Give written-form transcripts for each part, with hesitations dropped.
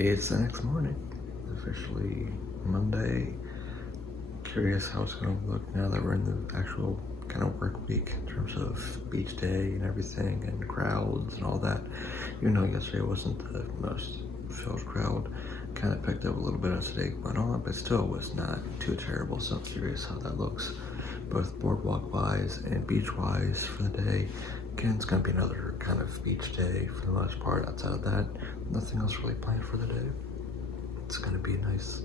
It's the next morning, officially Monday. Curious how it's going to look now that we're in the actual kind of work week in terms of beach day and everything and crowds and all that. Even though yesterday wasn't the most filled crowd, kind of picked up a little bit as the day went on, but still was not too terrible. So I'm curious how that looks, both boardwalk wise and beach wise for the day. Again, it's going to be another kind of beach day for the most part. Outside of that, nothing else really planned for the day. It's going to be nice,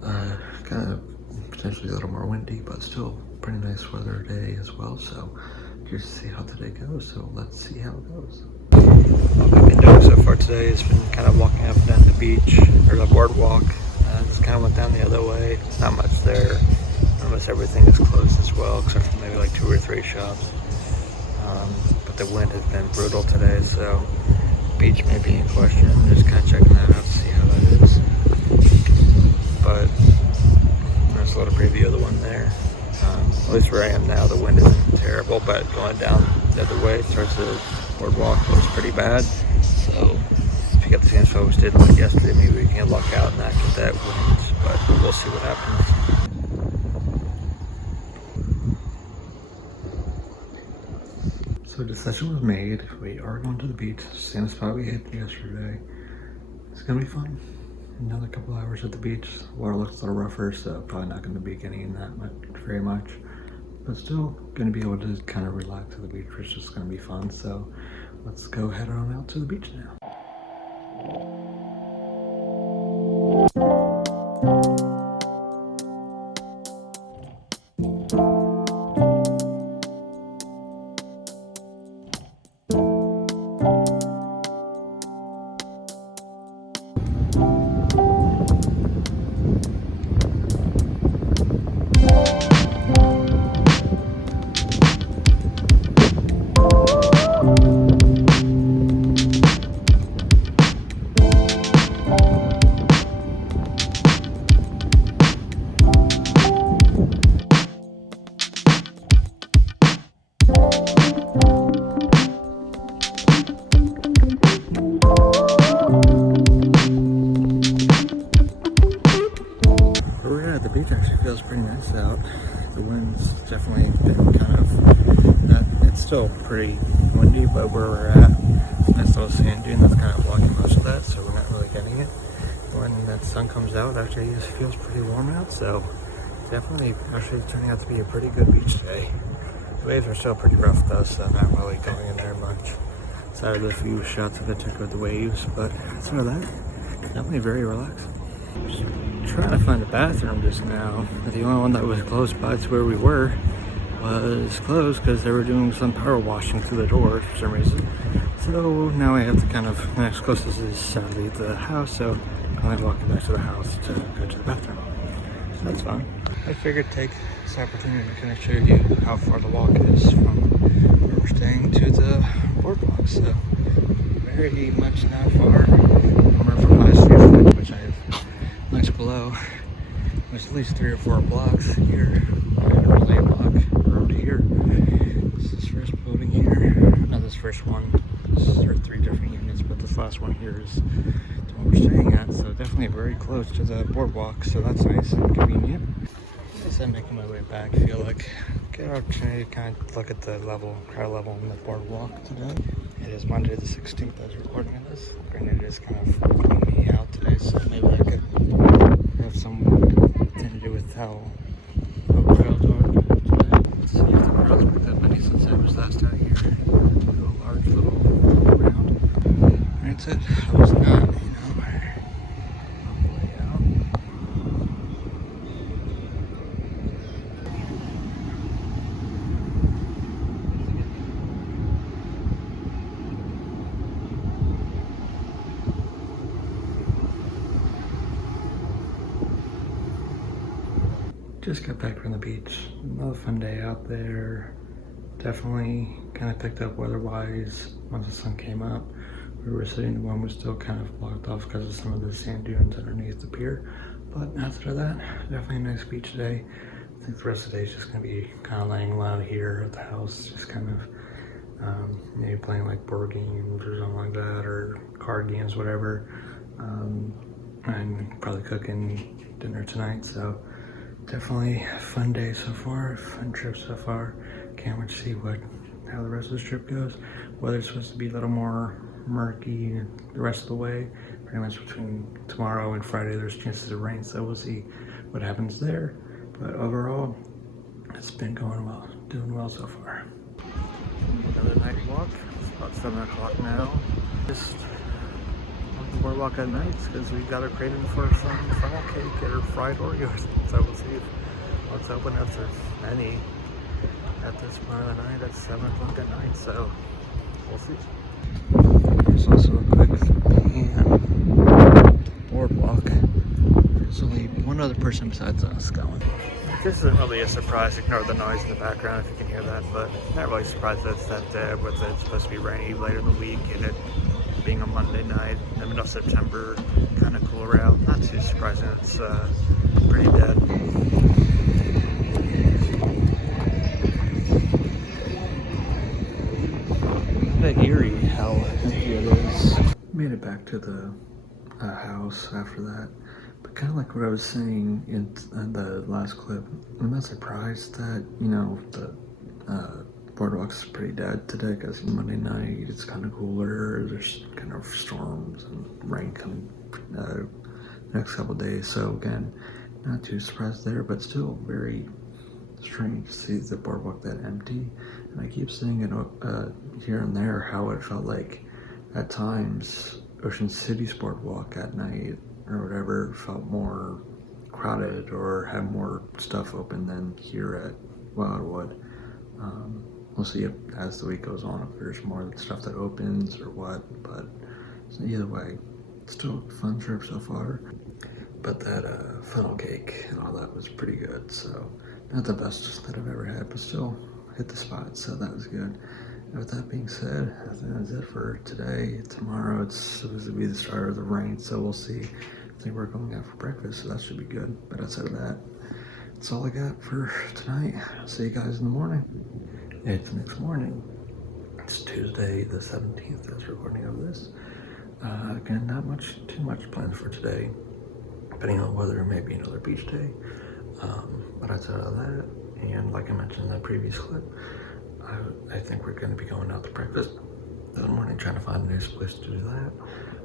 kind of potentially a little more windy, but still pretty nice weather day as well. So curious to see how today goes. So let's see how it goes. What I've been doing so far today has been kind of walking up and down the beach, or the boardwalk. Just kind of went down the other way. There's not much there. Almost everything is closed as well, except for maybe like 2 or 3 shops. But the wind has been brutal today, so beach may be in question. I'm just kind of checking that out to see how that is. But there's a little preview of the one there. At least where I am now, the wind isn't terrible, but going down the other way towards the boardwalk was pretty bad. So if you get the same folks did like yesterday, maybe we can luck out and not get that wind, but we'll see what happens. So the decision was made. We are going to the beach, same spot we hit yesterday. It's gonna be fun. Another couple hours at the beach. Water looks a little rougher, so probably not gonna be getting in that much, very much. But still gonna be able to kind of relax at the beach, which is just gonna be fun. So let's go head on out to the beach now. The beach actually feels pretty nice out. The wind's definitely been kind of, it's still pretty windy, but where we're at, it's a nice little sand dune that's kind of blocking most of that, so we're not really getting it. When that sun comes out, actually it feels pretty warm out, so definitely actually turning out to be a pretty good beach day. The waves are still pretty rough though, so I'm not really going in there much. Aside of the few shots that I took of the waves, but outside of that, definitely very relaxing. Trying to find a bathroom just now. The only one that was close by to where we were was closed because they were doing some power washing through the door for some reason. So now I have to kind of, the next closest is sadly the house, so I'm kind of walking back to the house to go to the bathroom. So that's fun. I figured take this opportunity to kind of show you how far the walk is from where we're staying to the boardwalk. So very much not far. Remember from last year, which I have links below. There's at least 3 or 4 blocks here. Relay block over here. This is first building here. Not this first one. This are 3 different units, but this last one here is the one we're staying at. So definitely very close to the boardwalk. So that's nice and convenient. As I'm making my way back, I feel like I get an opportunity to kind of look at the crowd level on the boardwalk today. It is Monday the 16th as I'm recording this. Granted, it is kind of gloomy out today, so maybe I could have something to do with how crowds are today. Let's see if the crowds were that many since I was last out here. Do a large little round. Granted, I was not, all the way out. Just got back from the beach. Another fun day out there. Definitely kind of picked up weather-wise once the sun came up. We were sitting, the one was still kind of blocked off because of some of the sand dunes underneath the pier. But after that, definitely a nice beach day. I think the rest of the day is just going to be kind of laying low here at the house, just kind of maybe playing like board games or something like that, or card games, whatever. I'm probably cooking dinner tonight, so definitely a fun day so far, fun trip so far. Can't wait to see how the rest of this trip goes. Weather's supposed to be a little more murky the rest of the way. Pretty much between tomorrow and Friday there's chances of rain, so we'll see what happens there. But overall, it's been going well, doing well so far. Another night walk. It's about 7 o'clock now. Just on the boardwalk at night because we got a craving for some funnel cake or fried Oreos. So we'll see what's open, if there's any at this part of the night at 7 o'clock at night. So we'll see. There's also a quick pan boardwalk. There's only one other person besides us going. This isn't really a surprise, ignore the noise in the background if you can hear that, but not really surprised that it's that dead, with it supposed to be rainy later in the week and it being a Monday night in the middle of September, kind of cooler out. Not too surprising, it's pretty dead. Kind of eerie how empty it is. Made it back to the house after that. But kind of like what I was saying in the last clip, I'm not surprised that, the boardwalk's pretty dead today because Monday night it's kind of cooler, there's kind of storms and rain coming next couple days. So again, not too surprised there, but still very strange to see the boardwalk that empty. And I keep seeing it here and there how it felt like at times Ocean City's boardwalk at night or whatever felt more crowded or had more stuff open than here at Wildwood. We'll see if, as the week goes on, if there's more stuff that opens or what, but either way, still a fun trip so far. But that funnel cake and all that was pretty good, so not the best that I've ever had, but still hit the spot, so that was good. And with that being said, I think that's it for today. Tomorrow it's supposed to be the start of the rain, so we'll see. I think we're going out for breakfast, so that should be good. But outside of that, that's all I got for tonight. I'll see you guys in the morning. It's the next morning. It's Tuesday the 17th as recording of this. Again, not too much planned for today. Depending on whether it may be another beach day. But outside of that, and like I mentioned in that previous clip, I think we're going to be going out to breakfast in the morning, trying to find a new place to do that.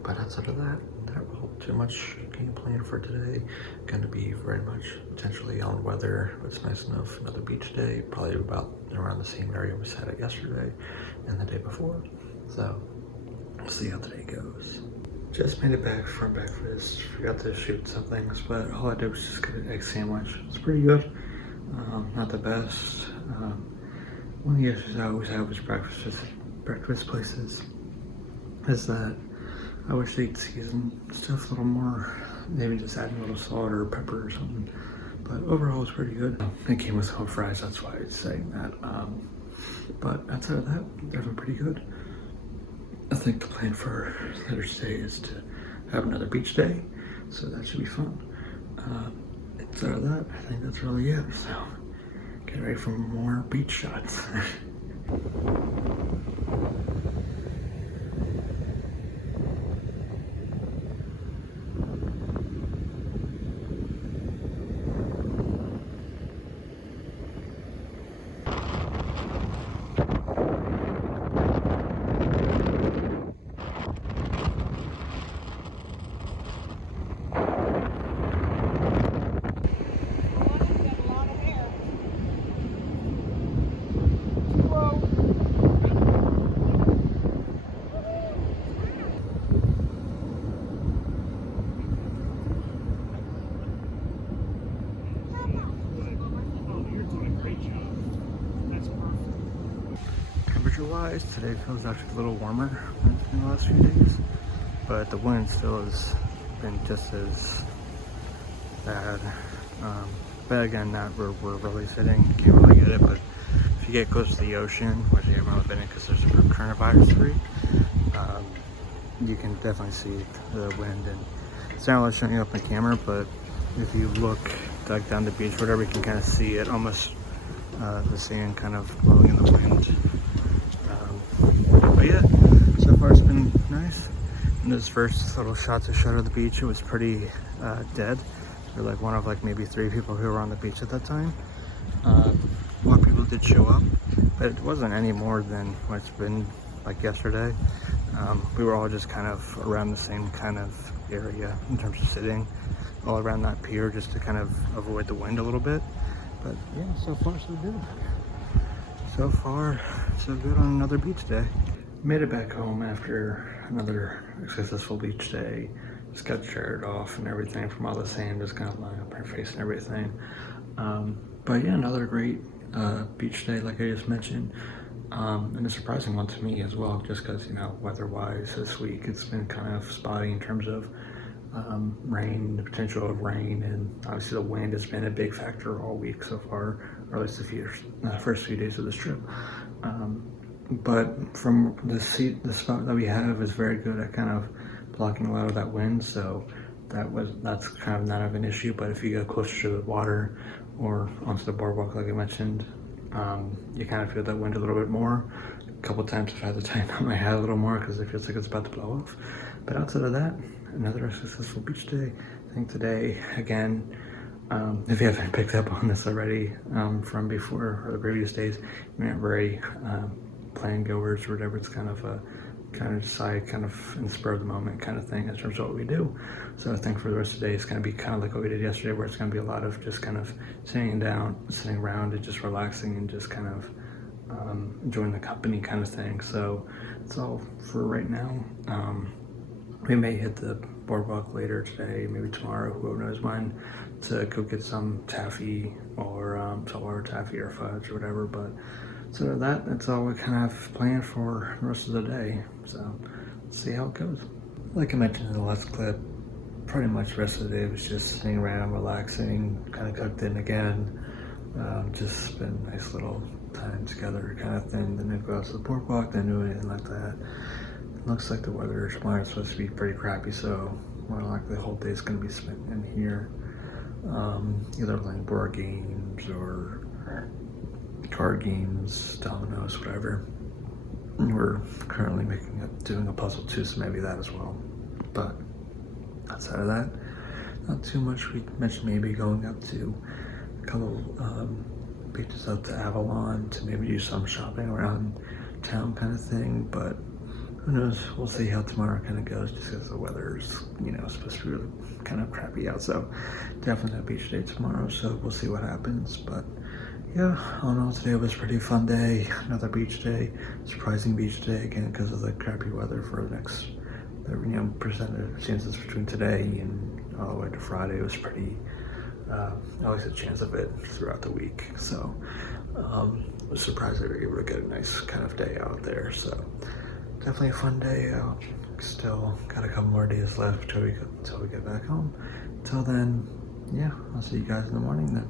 But outside of that, not real too much game plan for today. Going to be very much potentially on weather. It's nice enough. Another beach day, probably about around the same area we sat at yesterday and the day before. So we'll see how the day goes. Just made it back from breakfast. Forgot to shoot some things, but all I did was just get an egg sandwich. It's pretty good. Not the best. One of the issues I always have with breakfast places is that I wish they'd season stuff a little more, maybe just add a little salt or pepper or something. But overall, it's pretty good. It came with home fries, that's why I was saying that. But outside of that, definitely pretty good. I think the plan for later today is to have another beach day, so that should be fun. Outside of that, I think that's really it. So get ready for more beach shots. Temperature-wise, today feels actually a little warmer than the last few days, but the wind still has been just as bad. But again, not where we're really sitting, can't really get it, but if you get close to the ocean, which you haven't really been in because there's a coronavirus free, you can definitely see the wind, and it's not really showing up on camera, but if you look like down the beach, whatever, you can kind of see it, almost the sand kind of blowing in the wind. But yeah, so far it's been nice. In this first little shot to show of the beach, it was pretty dead. We were like one of like maybe 3 people who were on the beach at that time. More people did show up, but it wasn't any more than what it's been like yesterday. We were all just kind of around the same kind of area in terms of sitting all around that pier just to kind of avoid the wind a little bit. But yeah, so far so good. So far so good on another beach day. Made it back home after another successful beach day. Just got shirt off and everything from all the sand just kind of lying up my face and everything. But yeah, another great beach day like I just mentioned. And a surprising one to me as well, just because, you know, weather-wise this week it's been kind of spotty in terms of rain, the potential of rain, and obviously the wind has been a big factor all week so far, or at least the first few days of this trip. But from the spot that we have is very good at kind of blocking a lot of that wind, so that's kind of not of an issue. But if you go closer to the water or onto the boardwalk, like I mentioned, you kind of feel that wind a little bit more. A couple times I've had to tighten up my hat a little more because it feels like it's about to blow off. But outside of that, another successful beach day. I think today, again, if you haven't picked up on this already from before or the previous days, we weren't very plan goers or whatever. It's kind of decide kind of in the spur of the moment kind of thing in terms of what we do. So I think for the rest of the day it's going to be kind of like what we did yesterday, where it's going to be a lot of just kind of sitting around and just relaxing and just kind of enjoying the company kind of thing. So that's all for right now. We may hit the boardwalk later today, maybe tomorrow, who knows when, to go get some taffy or saltwater taffy or fudge or whatever. But so that's all we kind of planned for the rest of the day. So let's see how it goes. Like I mentioned in the last clip, pretty much the rest of the day was just sitting around, relaxing, kind of cooked in again. Just spend nice little time together kind of thing. Then we'd go out to the boardwalk, then do anything like that. It looks like the weather tomorrow is supposed to be pretty crappy, so more likely the whole day is going to be spent in here. Either playing board games or card games, dominoes, whatever. We're currently doing a puzzle too, so maybe that as well. But outside of that, not too much. We mentioned maybe going up to a couple beaches out to Avalon to maybe do some shopping around town kind of thing, but who knows, we'll see how tomorrow kind of goes, just because the weather's, you know, supposed to be really kind of crappy out. So definitely a beach day tomorrow, so we'll see what happens. But yeah, all in all, today was a pretty fun day. Another beach day, surprising beach day again because of the crappy weather for the next, percentage chances between today and all the way to Friday. It was pretty, always a chance of it throughout the week. So I was surprised that we were able to get a nice kind of day out there. So definitely a fun day out. Still got a couple more days left until we get back home. Until then, yeah, I'll see you guys in the morning then.